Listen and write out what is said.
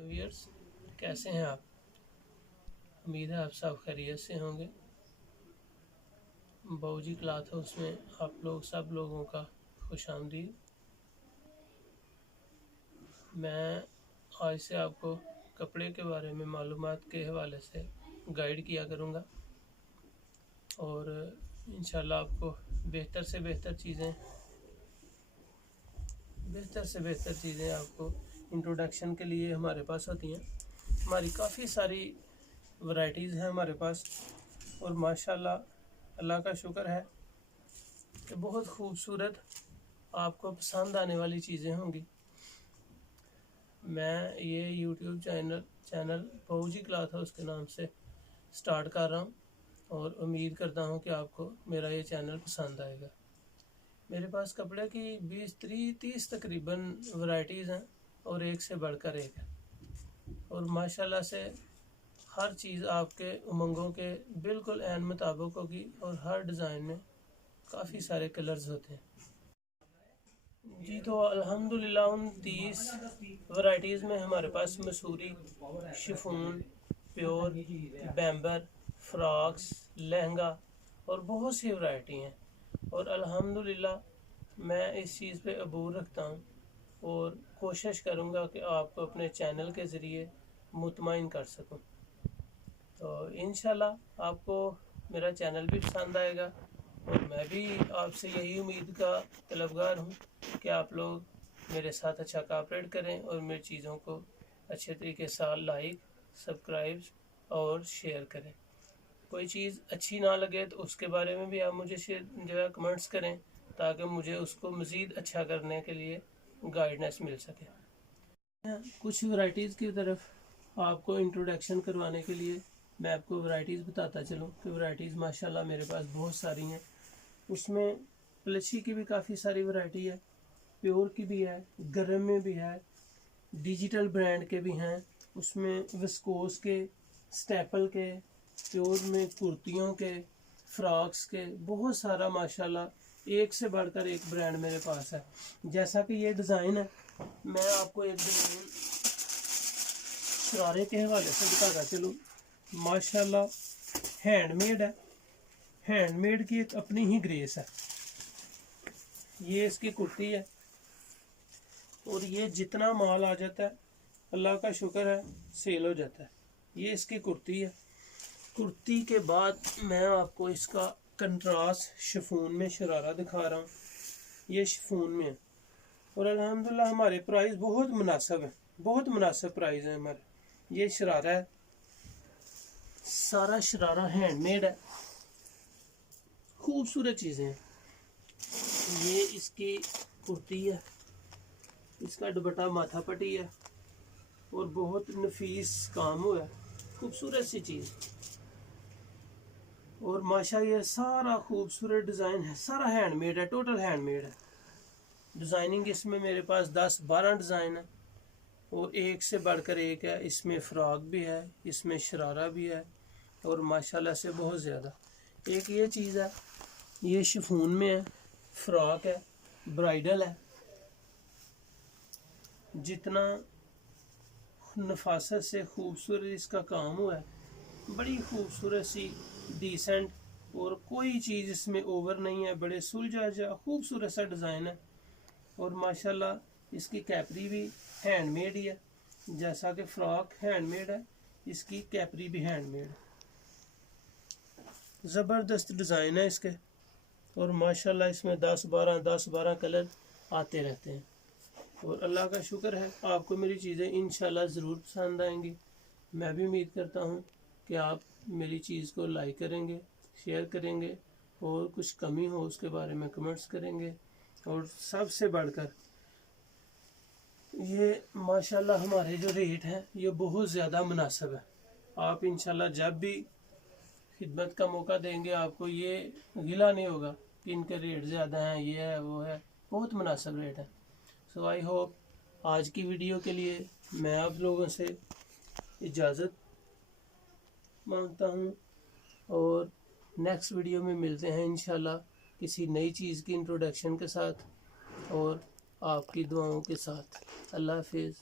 Viewers, कैसे हैं आप? उम्मीद है आप सब खैरियत से होंगे। बाबूजी क्लॉथ हाउस में आप लोग सब लोगों का खुशामदीद। मैं आज से आपको कपड़े के बारे में मालूमात के हवाले से गाइड किया करूँगा और इंशाल्लाह आपको बेहतर से बेहतर चीज़ें आपको इंट्रोडक्शन के लिए हमारे पास होती हैं। हमारी काफ़ी सारी वैरायटीज़ हैं हमारे पास और माशाल्लाह अल्लाह का शुक्र है कि बहुत खूबसूरत आपको पसंद आने वाली चीज़ें होंगी। मैं ये यूट्यूब चैनल बाबूजी क्लॉथ हाउस के नाम से स्टार्ट कर रहा हूँ और उम्मीद करता हूँ कि आपको मेरा ये चैनल पसंद आएगा। मेरे पास कपड़े की 20-30 तकरीबन वैरायटीज़ हैं और एक से बढ़कर एक है और माशाल्लाह से हर चीज़ आपके उमंगों के बिल्कुल ऐन मुताबिक होगी और हर डिज़ाइन में काफ़ी सारे कलर्स होते हैं जी। तो अल्हम्दुलिल्लाह उन 30 वैरायटीज़ में हमारे पास Mussoorie, chiffon, pure, बैम्बर, frocks, lehenga और बहुत सी वैरायटी हैं और अल्हम्दुलिल्लाह मैं इस चीज़ पे अबूर रखता हूँ और कोशिश करूँगा कि आपको अपने चैनल के ज़रिए मुतमईन कर सकूँ। तो इंशाल्लाह आपको मेरा चैनल भी पसंद आएगा और मैं भी आपसे यही उम्मीद का तलबगार हूँ कि आप लोग मेरे साथ अच्छा कोऑपरेट करें और मेरी चीज़ों को अच्छे तरीके से लाइक, सब्सक्राइब और शेयर करें। कोई चीज़ अच्छी ना लगे तो उसके बारे में भी आप मुझे जो है कमेंट्स करें ताकि मुझे उसको मज़ीद अच्छा करने के लिए गाइडेंस मिल सके। कुछ वैरायटीज़ की तरफ आपको इंट्रोडक्शन करवाने के लिए मैं आपको वैरायटीज़ बताता चलूँ कि वैरायटीज़ माशाल्लाह मेरे पास बहुत सारी हैं। उसमें प्लची की भी काफ़ी सारी वैरायटी है, प्योर की भी है, गरम में भी है, डिजिटल ब्रांड के भी हैं, उसमें विस्कोस के, स्टेपल के, प्योर में कुर्तियों के, फ्रॉक्स के, बहुत सारा माशाल्लाह एक से बढ़कर एक ब्रांड मेरे पास है। जैसा कि ये डिज़ाइन है, मैं आपको एक डिज़ाइन शरारे के हवाले से बताता चलूँ। माशाल्लाह हैंडमेड है, हैंडमेड की एक अपनी ही ग्रेस है। ये इसकी कुर्ती है और ये जितना माल आ जाता है अल्लाह का शुक्र है सेल हो जाता है। ये इसकी कुर्ती है। कुर्ती के बाद मैं आपको इसका कंट्रास्ट शिफॉन में शरारा दिखा रहा हूँ। ये शिफॉन में है और अल्हम्दुलिल्लाह हमारे प्राइस बहुत मुनासिब है, बहुत मुनासिब प्राइस है हमारे। ये शरारा है, सारा शरारा हैंडमेड है, खूबसूरत चीज़ें हैं। ये इसकी कुर्ती है, इसका दुपट्टा माथा पट्टी है और बहुत नफीस काम हुआ है, खूबसूरत सी चीज़। और माशा ये सारा खूबसूरत डिज़ाइन है, सारा हैंडमेड है, टोटल हैंडमेड है। डिज़ाइनिंग इसमें मेरे पास 10-12 डिज़ाइन है और एक से बढ़कर एक है। इसमें फ़्रॉक भी है, इसमें शरारा भी है और माशाल्लाह से बहुत ज़्यादा। एक ये चीज़ है, ये शिफॉन में है, फ़्रॉक है, ब्राइडल है। जितना नफासत से खूबसूरत इसका काम हुआ है, बड़ी खूबसूरत सी डिसेंट और कोई चीज़ इसमें ओवर नहीं है, बड़े सुलझा खूबसूरत सा डिज़ाइन है। और माशाल्लाह इसकी कैपरी भी हैंडमेड ही है, जैसा कि फ़्रॉक हैंडमेड है, इसकी कैपरी भी हैंडमेड है। ज़बरदस्त डिज़ाइन है इसके और माशाल्लाह इसमें 10-12 कलर आते रहते हैं और अल्लाह का शुक्र है आपको मेरी चीज़ें इंशाल्लाह ज़रूर पसंद आएंगी। मैं भी उम्मीद करता हूँ कि आप मेरी चीज़ को लाइक करेंगे, शेयर करेंगे और कुछ कमी हो उसके बारे में कमेंट्स करेंगे। और सबसे बढ़कर ये माशाल्लाह हमारे जो रेट हैं ये बहुत ज़्यादा मुनासिब है। आप इंशाल्लाह जब भी खिदमत का मौका देंगे आपको ये गिला नहीं होगा कि इनके रेट ज़्यादा हैं, ये है वो है, बहुत मुनासिब रेट है। सो आई होप आज की वीडियो के लिए मैं आप लोगों से इजाज़त मांगता हूँ और नेक्स्ट वीडियो में मिलते हैं इंशाल्लाह किसी नई चीज़ की इंट्रोडक्शन के साथ और आपकी दुआओं के साथ। अल्लाह हाफिज़।